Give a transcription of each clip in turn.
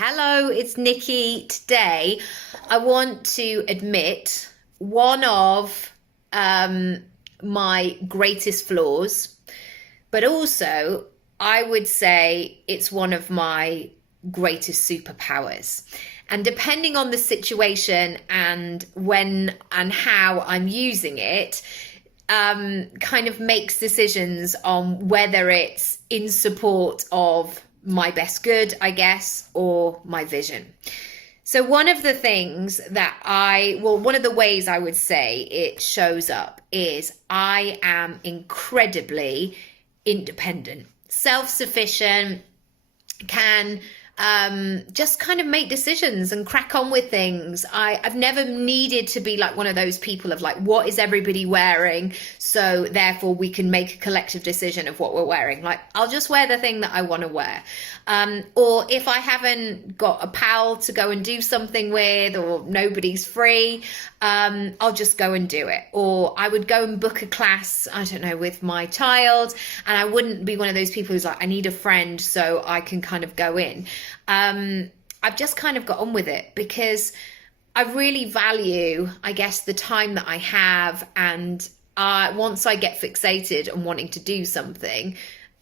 Hello, it's Nikki. Today, I want to admit one of my greatest flaws, but also I would say it's one of my greatest superpowers. And depending on the situation and when and how I'm using it, kind of makes decisions on whether it's in support of my best good, I guess, or my vision. So one of the things one of the ways I would say it shows up is I am incredibly independent, self-sufficient, can just kind of make decisions and crack on with things. I've never needed to be like one of those people of like, what is everybody wearing? So therefore we can make a collective decision of what we're wearing. Like, I'll just wear the thing that I want to wear. Or if I haven't got a pal to go and do something with, or nobody's free, I'll just go and do it. Or I would go and book a class, I don't know, with my child, and I wouldn't be one of those people who's like, I need a friend so I can kind of go in. I've just kind of got on with it because I really value, I guess, the time that I have. And once I get fixated on wanting to do something,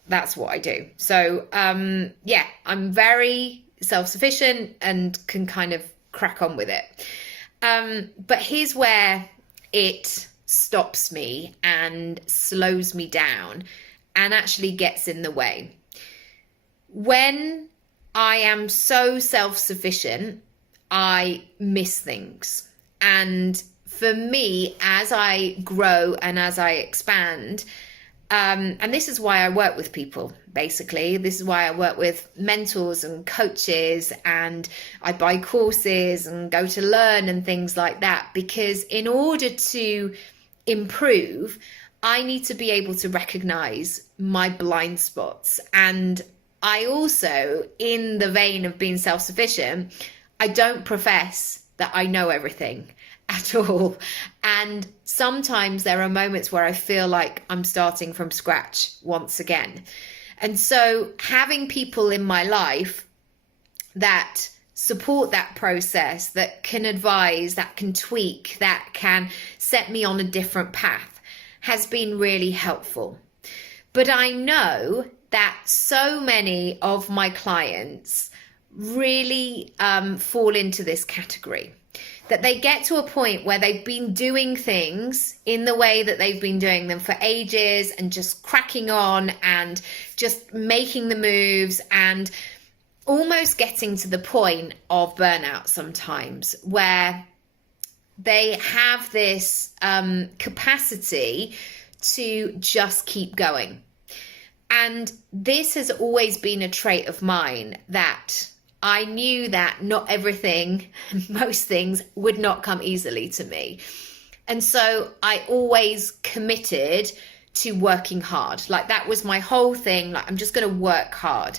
that's what I do. So, yeah, I'm very self-sufficient and can kind of crack on with it. But here's where it stops me and slows me down and actually gets in the way. When I am so self-sufficient, I miss things. And for me, as I grow and as I expand, and this is why I work with people, basically. This is why I work with mentors and coaches, and I buy courses and go to learn and things like that. Because in order to improve, I need to be able to recognize my blind spots. And I also, in the vein of being self-sufficient, I don't profess that I know everything at all. And sometimes there are moments where I feel like I'm starting from scratch once again. And so having people in my life that support that process, that can advise, that can tweak, that can set me on a different path has been really helpful. But I know that so many of my clients really fall into this category, that they get to a point where they've been doing things in the way that they've been doing them for ages and just cracking on and just making the moves and almost getting to the point of burnout sometimes, where they have this capacity to just keep going. And this has always been a trait of mine, that I knew that not everything, most things would not come easily to me. And so I always committed to working hard. Like, that was my whole thing. Like, I'm just going to work hard.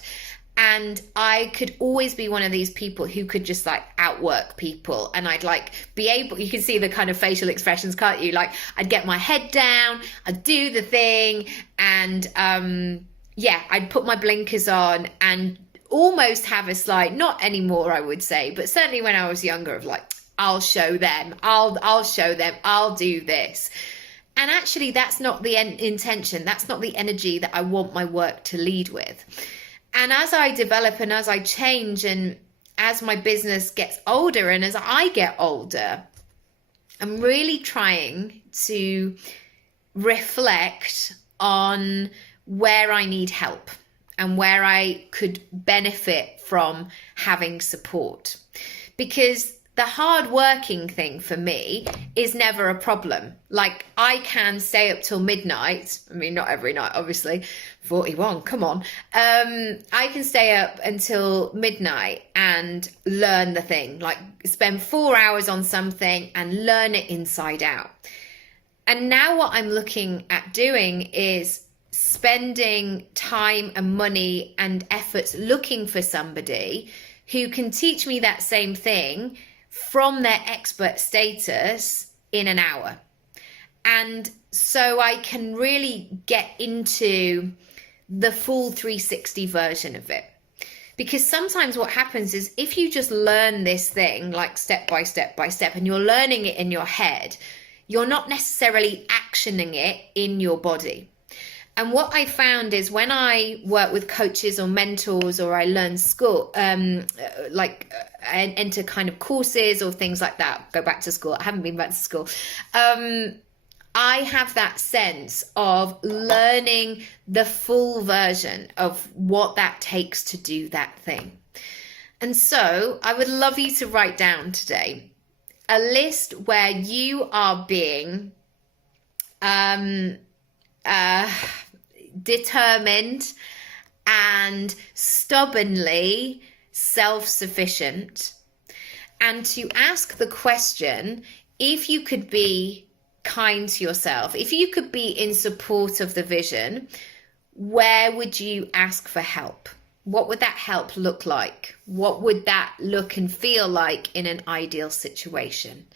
And I could always be one of these people who could just like outwork people. And I'd like be able, you can see the kind of facial expressions, can't you? Like, I'd get my head down, I'd do the thing. And yeah, I'd put my blinkers on and almost have a slight, not anymore, I would say, but certainly when I was younger, of like, I'll show them, I'll show them, I'll do this. And actually that's not the intention. That's not the energy that I want my work to lead with. And as I develop and as I change and as my business gets older and as I get older, I'm really trying to reflect on where I need help and where I could benefit from having support. Because the hard working thing for me is never a problem. Like, I can stay up till midnight. I mean, not every night, obviously. 41, come on. I can stay up until midnight and learn the thing. Like, spend 4 hours on something and learn it inside out. And now what I'm looking at doing is spending time and money and efforts looking for somebody who can teach me that same thing from their expert status in an hour. And so I can really get into the full 360 version of it. Because sometimes what happens is if you just learn this thing like step by step by step and you're learning it in your head, you're not necessarily actioning it in your body. And what I found is when I work with coaches or mentors, or I learn school, enter kind of courses or things like that, go back to school. I haven't been back to school. I have that sense of learning the full version of what that takes to do that thing. And so I would love you to write down today a list where you are being determined and stubbornly self-sufficient, and to ask the question, if you could be kind to yourself, if you could be in support of the vision, where would you ask for help? What would that help look like? What would that look and feel like in an ideal situation?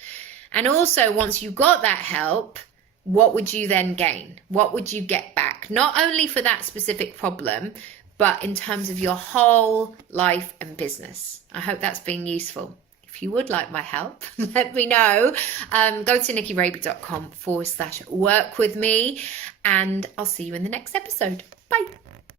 And also, once you got that help, what would you then gain? What would you get back? Not only for that specific problem, but in terms of your whole life and business. I hope that's been useful. If you would like my help, let me know. Go to nickyraby.com/work with me, and I'll see you in the next episode. Bye.